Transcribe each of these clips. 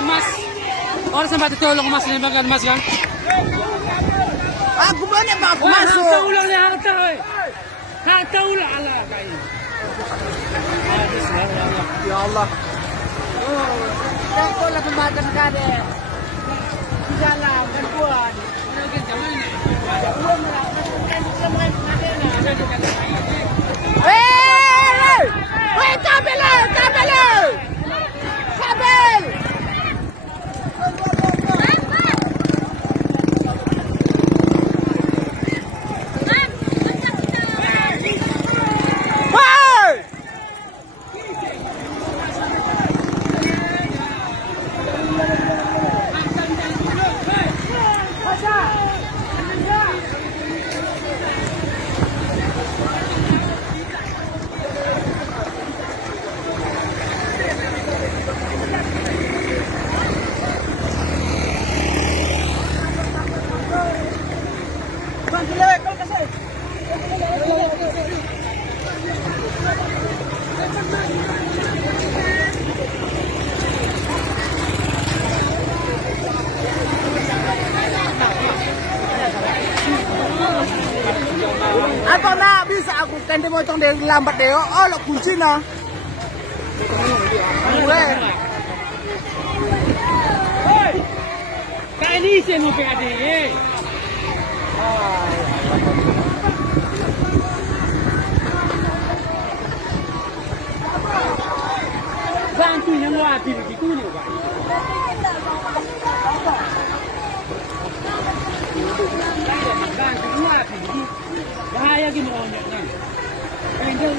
Mas. Orang sempat tolong mas ini bagian mas kan? Aku banyak aku masuk. Harta ulangnya harta, harta ulang Allah kain. Ya Allah. Kau lah pemakan kade. Jalan dan buat. Hei, hei, kabel, kabel, kabel. Apa nak bisa aku kan motong dari lambat deh. Oh, lo kunci nah. Kayak ini sih mau PAD. Bantu yang mau hati begitu nih Pak. Bantu hati begitu. Bahaya gimana nya? Pengen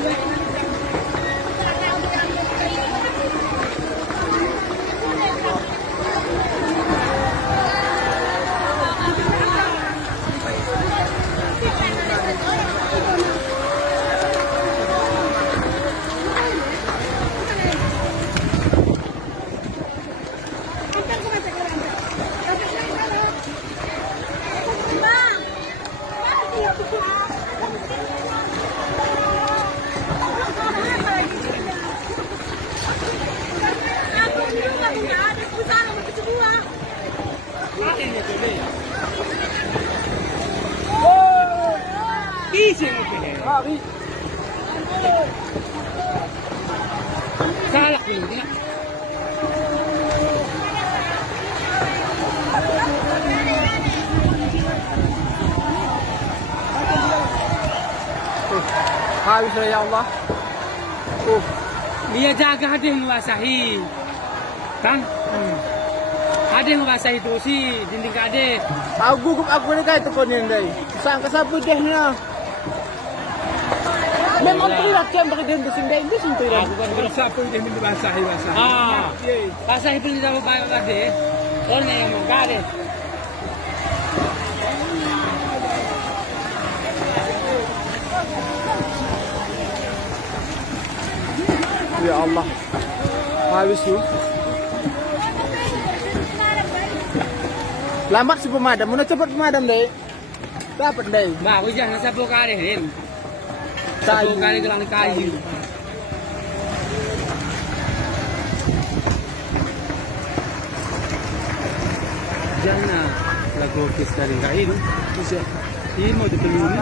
salah ini. Habis ya Allah. Dia jaga ada yang wasahi. Kan? Ada yang wasahi itu sih dinding kade. Aku ni kayak tu konin dai. Sangka sapu dehnya. Memang tulat yang bagi dia sindai itu sintu ya. Aku kan bersapu dia minum wasahi. Ah. Wasahi pun tidak apa kade. Orangnya yang mau kade. Ya Allah. Habis tu. Lambat si pemadam. Mana cepat pemadam deh. Dapat deh. Bah, aku jangan sapu kade hin. Kayu. Sapu kade gelang kayu. Jangan lagu kisah dari kayu. Bisa. Ini mau dipeluni.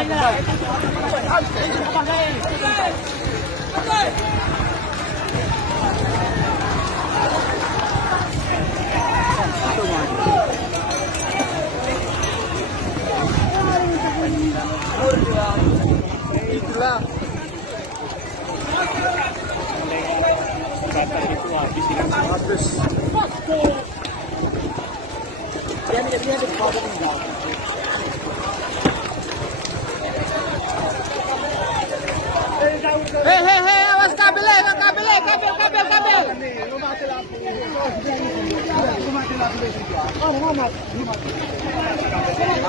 Itulah. Habis. Hei, awas kabel.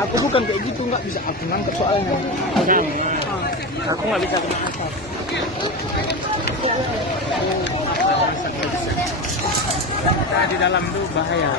Aku bukan kayak gitu, nggak bisa aku nangkep soalnya. Aku nggak bisa menangkap. Kita di dalam tuh bahaya.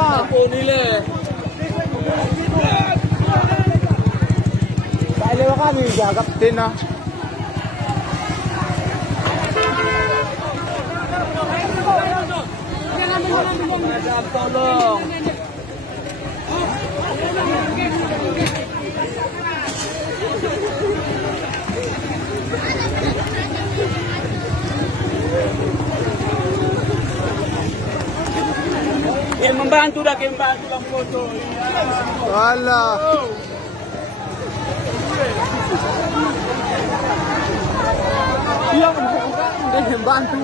Ako nila. Kailan kami gagap din na. Tolong. Yang membantu dah, yang membantu dalam foto. Alah. Iya, dia membantu.